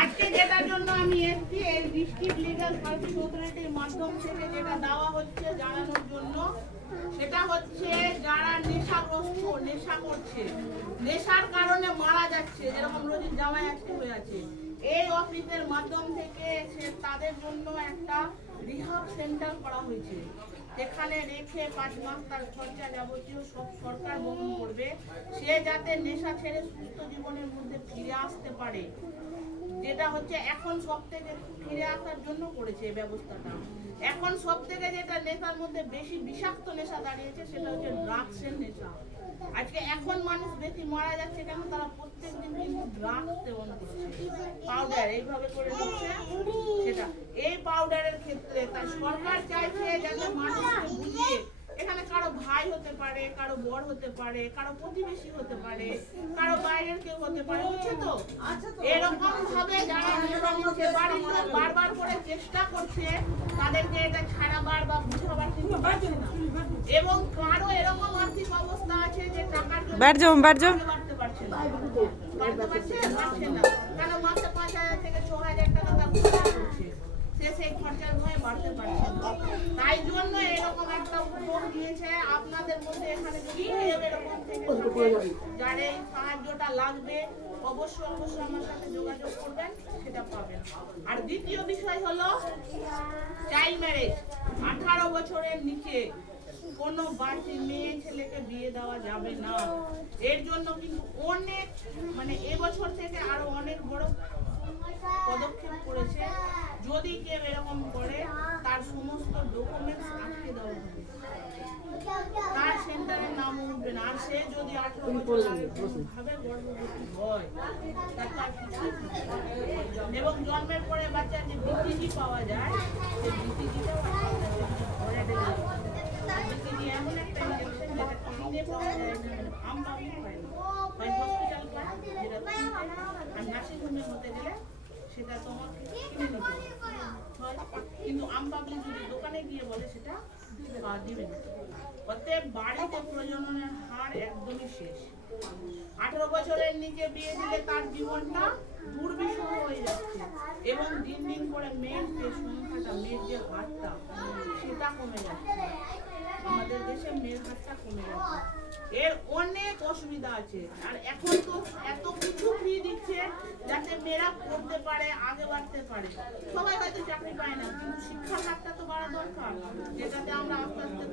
আজকে যেটার জন্য আমি এসেছি এই ডিস্ট্রিক্ট লিগ্যাল সার্ভিস অথরিটির মাধ্যম থেকে যেটা দেওয়া হচ্ছে জানানোর জন্য, সেটা হচ্ছে যারা নেশাগ্রস্ত, নেশা করছে, নেশার কারণে মারা যাচ্ছে, যেরকম রোজির জামাই আজকে হয়ে আছে, এই অফিসের মাধ্যম থেকে তাদের জন্য একটা রিহাব সেন্টার করা হয়েছে। যেখানে রেখে 5 মাস তার খরচা যাবতীয় সব সরকার বহন করবে, সে যাতে নেশা ছেড়ে সুস্থ জীবনের মধ্যে ফিরে আসতে পারে। যেটা হচ্ছে এখন সব থেকে ফিরে আসার জন্য করেছে এই ব্যবস্থাটা। এখন সব থেকে যেটা নেশার মধ্যে বেশি বিষাক্ত নেশা দাঁড়িয়েছে সেটা হচ্ছে ড্রাগসের নেশা। আজকে এখন মানুষ বেশি মারা যাচ্ছে কেন? তারা প্রত্যেকদিন কিন্তু ড্রাগস সেবন করছে, পাউডার এইভাবে করে দিচ্ছে সেটা। এই পাউডারের ক্ষেত্রে তার সরকার চাইছে যাতে মানুষকে বুঝিয়ে, এখানে কারো ভাই হতে পারে, কারো বড় হতে পারে, কারো প্রতিবেশী হতে পারে, কারো বাইরের কেউ হতে পারে, বুঝছে তো? এরকম ভাবে যারা নেশা নিচ্ছে, বাড়ির লোক বারবার করে চেষ্টা করছে তাদেরকে এটা ছাড়াবার বা বুঝাবার কিন্তু পারছে না। এবং কারো এরকম আর্থিক অবস্থা আছে যে টাকার জন্য বাড়তে পারছে না, কেন মাসে 5,000 থেকে 6,000 টাকা তার খরচা করছে, সে সেই খরচার ভয়ে বাড়তে পারছে না। তাই জন্য এরকম একটা উদ্যোগ নিয়েছে। আপনাদের মধ্যে এখানে যদি এরকম থেকে যার এই সাহায্যটা লাগবে অবশ্যই আমার সাথে যোগাযোগ করবেন, সেটা পাবেন। আর দ্বিতীয় বিষয় হলো চাইল্ড ম্যারেজ। 18 বছরের নিচে কোনো বাড়তি মেয়ে ছেলেকে বিয়ে দেওয়া যাবে না। এর জন্য কিন্তু অনেক এবছর থেকে আরো অনেক বড় পদক্ষেপ করেছে। যদি কেউ এরকম করে তার সমস্ত ডকুমেন্টস আটকে দেওয়া হবে, তার সেন্টারের নাম উঠবে না। আর সে যদি 18 বছর ভাবে গর্ভবতী হয় এবং জন্মের পরে বাচ্চার যে বিটিজি পাওয়া যায়, সেই বিটিজিটাও ধরে দেবে। বিটিজি এমন একটা ইনজেকশন যেটা কিনে পাওয়া যায় না, আমবাবি হয় না, হয় হসপিটাল পায়, যেটা আর নার্সিং হোমের মধ্যে গেলে সেটা তোমাকে কিনে নিতে হয়। কিন্তু আমবাবলি যদি দোকানে গিয়ে বলে সেটা দিবে না। অতএব বাড়িতে প্রজননের হার একদমই শেষ। 18 বছরের নিচে বিয়ে দিলে তার জীবনটা দুর্বিষহ হয়ে যাচ্ছে এবং দিন দিন করে মেয়ের যে সংখ্যাটা, মেয়ের যে হারটা, সেটা কমে যাচ্ছে। আমাদের দেশে মেয়ের হারটা কমে যাচ্ছে। এর অনেক অসুবিধা আছে। আর এখন তো এত কিছু ফ্রি দিচ্ছে যাতে মেয়েরা পড়তে পারে, আগে বাড়তে পারে। সবাই হয়তো চাকরি পায় না, কিন্তু শিক্ষার হারটা তো বাড়া দরকার, যেটাতে আমরা আস্তে আস্তে